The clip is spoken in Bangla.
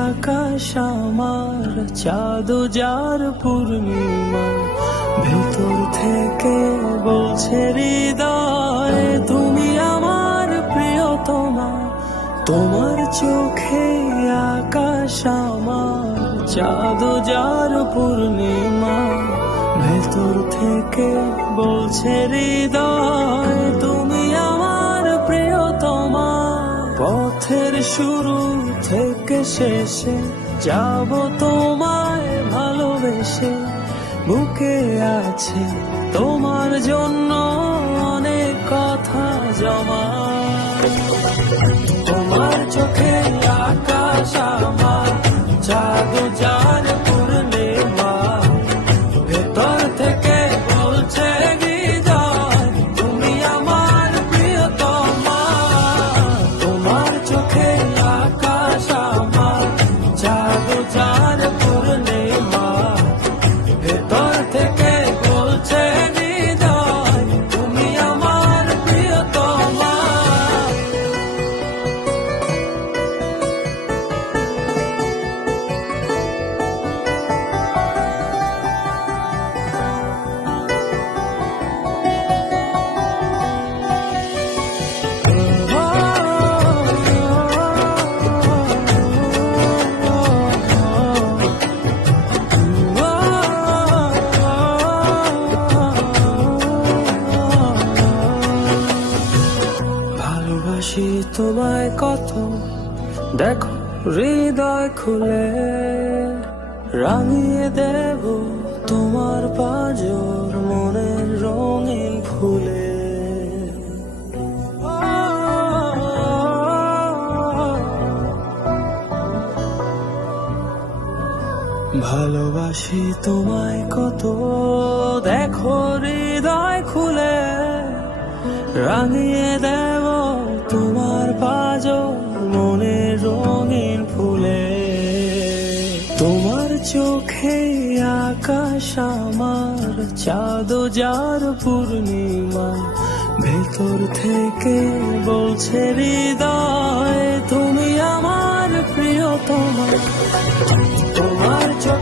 আকাশ আমার, চাঁদ যার পূর্ণিমা, ভেতর থেকে বলছে হৃদয় তুমি আমার প্রিয়তমা। তোমার চোখে আকাশ আমার, চাঁদ যার পূর্ণিমা, ভেতর থেকে বলছে হৃদয় তুমি আমার প্রিয়তমা। পথের শুরু থেকে শেষে যাব তোমায় ভালোবেসে, বুকে আছে তোমার জন্য অনেক কথা জমা। তোমার চোখে আকাশ আমার, চাঁদ যার পূর্ণিমা, ভেতর থেকে বলছে হৃদয় তুমি আমার প্রিয়তমা। তোমার চোখে আকাশ আমার, চাঁদ যার পূর্ণিমা, ভেতর থেকে বলছে হৃদয় তুমি আমার প্রিয়তমা। ভালোবাসি তোমায় কত, দেখো হৃদয় খুলে, রাঙিয়ে দেব তোমার পাঁজর মনের রঙিন ফুলে। ভালোবাসি তোমায় কত, দেখো হৃদয় খুলে, রাঙিয়ে দেব তোমার পাঁজর মনের রঙিন ফুলে। তোমার চোখে আকাশ আমার, চাঁদ যার পূর্ণিমা, ভেতর থেকে বলছে হৃদয় তুমি আমার প্রিয়তমা। তোমার চোখে